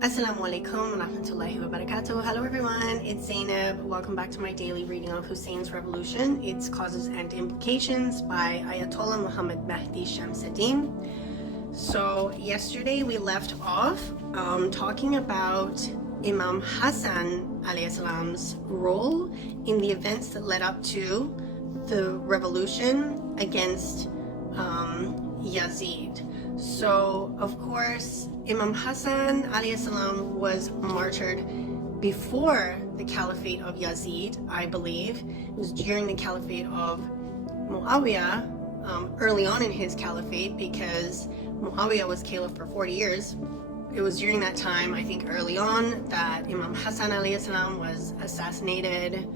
Assalamu alaikum wa rahmatullahi wa barakatuh. Hello everyone, it's Zainab. Welcome back to my daily reading of Hussein's Revolution, Its Causes and Implications by Ayatollah Muhammad Mahdi Shamsuddin. So yesterday we left off talking about Imam Hassan alayhi salam's role in the events that led up to the revolution against Yazid. So of course Imam Hassan alayhi salam was martyred before the caliphate of Yazid, I believe. It was during the caliphate of Muawiyah, early on in his caliphate, because Muawiyah was caliph for 40 years. It was during that time, I think early on, that Imam Hassan alayhi salam was assassinated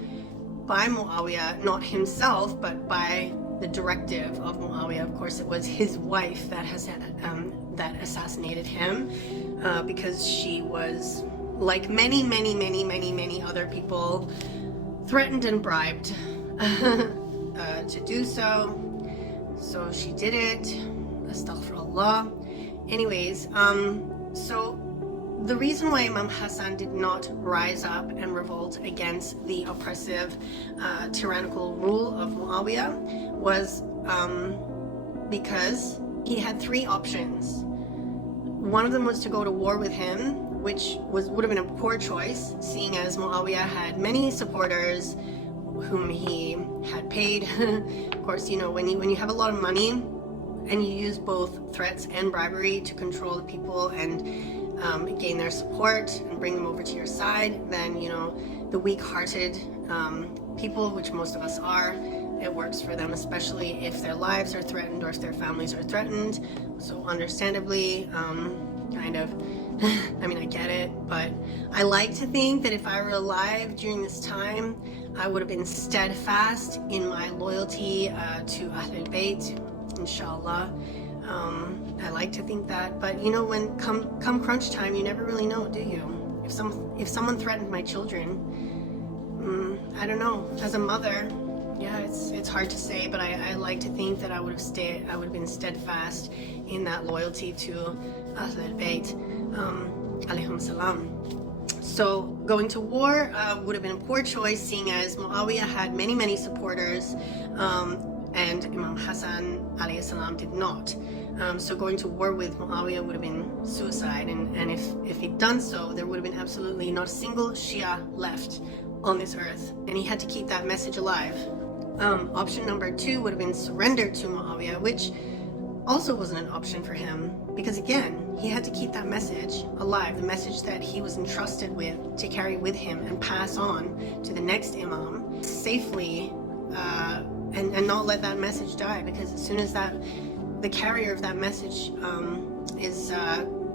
by Muawiyah, not himself, but by the directive of Muawiyah. Of course, it was his wife that assassinated him, because she was, like many other people, threatened and bribed to do so. So she did it. Astaghfirullah. Anyways, so the reason why Imam Hassan did not rise up and revolt against the oppressive, tyrannical rule of Muawiyah was because he had three options. One of them was to go to war with him, which would have been a poor choice, seeing as Muawiyah had many supporters whom he had paid. Of course, you know, when you have a lot of money and you use both threats and bribery to control the people and gain their support and bring them over to your side, then, you know, the weak-hearted people, which most of us are, it works for them, especially if their lives are threatened or if their families are threatened. So understandably, kind of, I mean, I get it, but I like to think that if I were alive during this time, I would have been steadfast in my loyalty to Ahlul Bayt, inshallah. I like to think that, but you know, when come crunch time, you never really know, do you? If someone threatened my children, I don't know. As a mother, yeah, it's hard to say, but I like to think that I would have been steadfast in that loyalty to Ahlul Bayt, alayhim salam. So going to war would have been a poor choice, seeing as Muawiyah had many supporters, and Imam Hassan alayhi salam did not. So going to war with Muawiyah would have been suicide, and if he'd done so, there would have been absolutely not a single Shia left on this earth, and he had to keep that message alive. Option number two would have been surrender to Muawiyah, which also wasn't an option for him, because again, he had to keep that message alive, the message that he was entrusted with to carry with him and pass on to the next Imam safely, and not let that message die, because as soon as the carrier of that message is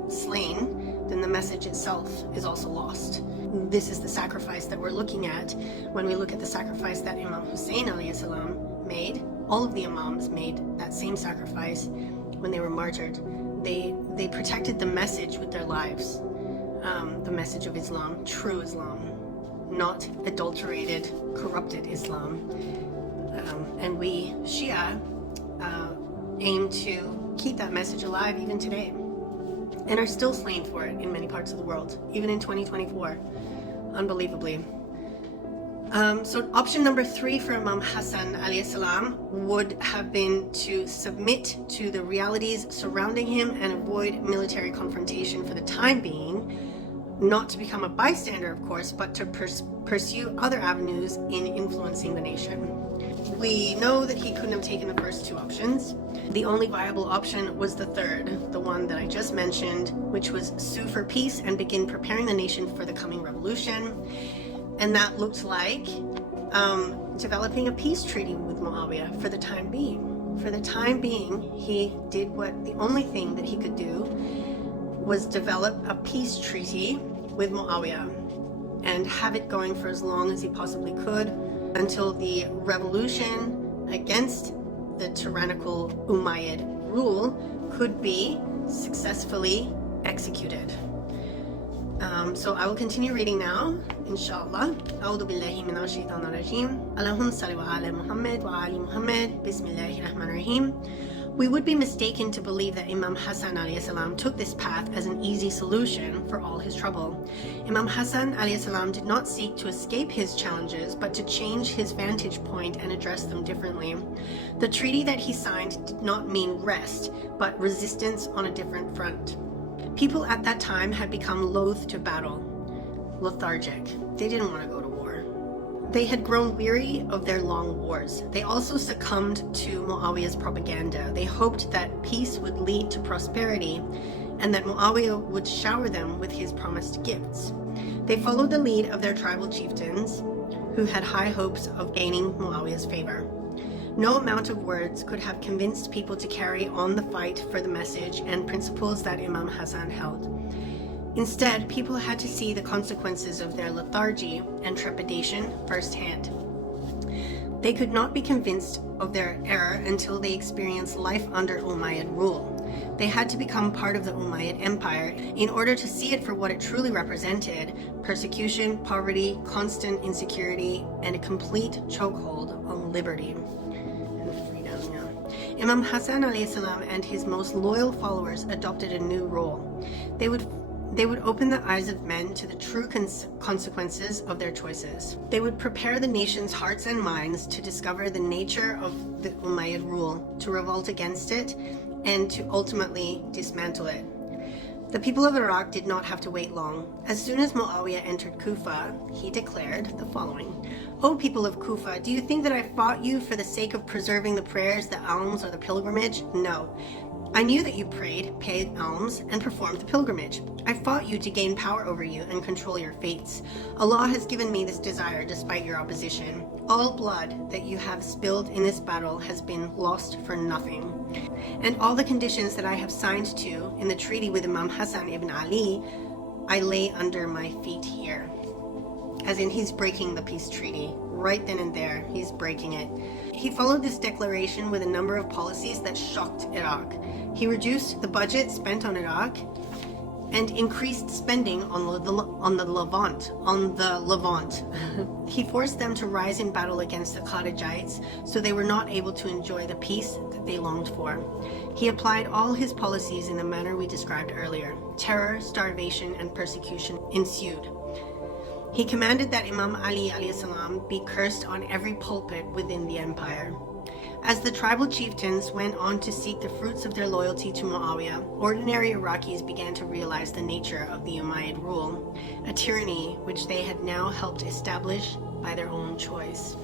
slain, then the message itself is also lost. This is the sacrifice that we're looking at when we look at the sacrifice that Imam Hussain alayhi salam made. All of the Imams made that same sacrifice when they were martyred. They protected the message with their lives, the message of Islam, true Islam, not adulterated, corrupted Islam. And we Shia aim to keep that message alive even today, and are still slain for it in many parts of the world, even in 2024, unbelievably. So option number three for Imam Hassan alayhi salam would have been to submit to the realities surrounding him and avoid military confrontation for the time being, not to become a bystander, of course, but to pursue other avenues in influencing the nation. We know that he couldn't have taken the first two options. The only viable option was the third, the one that I just mentioned, which was sue for peace and begin preparing the nation for the coming revolution. And that looked like developing a peace treaty with Muawiyah for the time being. For the time being, he did the only thing that he could do was develop a peace treaty with Muawiyah and have it going for as long as he possibly could, until the revolution against the tyrannical Umayyad rule could be successfully executed. So I will continue reading now, inshallah. A'udhu billahi minash shaitanir rajim. Allahumma salli wa ala Muhammad wa ali Muhammad. Bismillahir rahmanir rahim. We would be mistaken to believe that Imam Hassan alayhi salam took this path as an easy solution for all his trouble. Imam Hassan alayhi salam did not seek to escape his challenges, but to change his vantage point and address them differently. The treaty that he signed did not mean rest, but resistance on a different front. People at that time had become loath to battle, lethargic. They didn't want to go to war. They had grown weary of their long wars. They also succumbed to Muawiyah's propaganda. They hoped that peace would lead to prosperity and that Muawiyah would shower them with his promised gifts. They followed the lead of their tribal chieftains, who had high hopes of gaining Muawiyah's favor. No amount of words could have convinced people to carry on the fight for the message and principles that Imam Hassan held. Instead, people had to see the consequences of their lethargy and trepidation firsthand. They could not be convinced of their error until they experienced life under Umayyad rule. They had to become part of the Umayyad Empire in order to see it for what it truly represented: persecution, poverty, constant insecurity, and a complete chokehold on liberty and freedom. Imam Hassan alayhi salam and his most loyal followers adopted a new role. They would open the eyes of men to the true consequences of their choices. They would prepare the nation's hearts and minds to discover the nature of the Umayyad rule, to revolt against it, and to ultimately dismantle it. The people of Iraq did not have to wait long. As soon as Muawiyah entered Kufa, he declared the following: "O people of Kufa, do you think that I fought you for the sake of preserving the prayers, the alms, or the pilgrimage? No. I knew that you prayed, paid alms, and performed the pilgrimage. I fought you to gain power over you and control your fates. Allah has given me this desire despite your opposition. All blood that you have spilled in this battle has been lost for nothing. And all the conditions that I have signed to in the treaty with Imam Hassan ibn Ali, I lay under my feet here." As in, he's breaking the peace treaty. Right then and there, he's breaking it. He followed this declaration with a number of policies that shocked Iraq. He reduced the budget spent on Iraq and increased spending on the Levant. He forced them to rise in battle against the Kharijites, so they were not able to enjoy the peace that they longed for. He applied all his policies in the manner we described earlier. Terror, starvation, and persecution ensued. He commanded that Imam Ali alayhi salam be cursed on every pulpit within the empire. As the tribal chieftains went on to seek the fruits of their loyalty to Muawiyah, ordinary Iraqis began to realize the nature of the Umayyad rule, a tyranny which they had now helped establish by their own choice.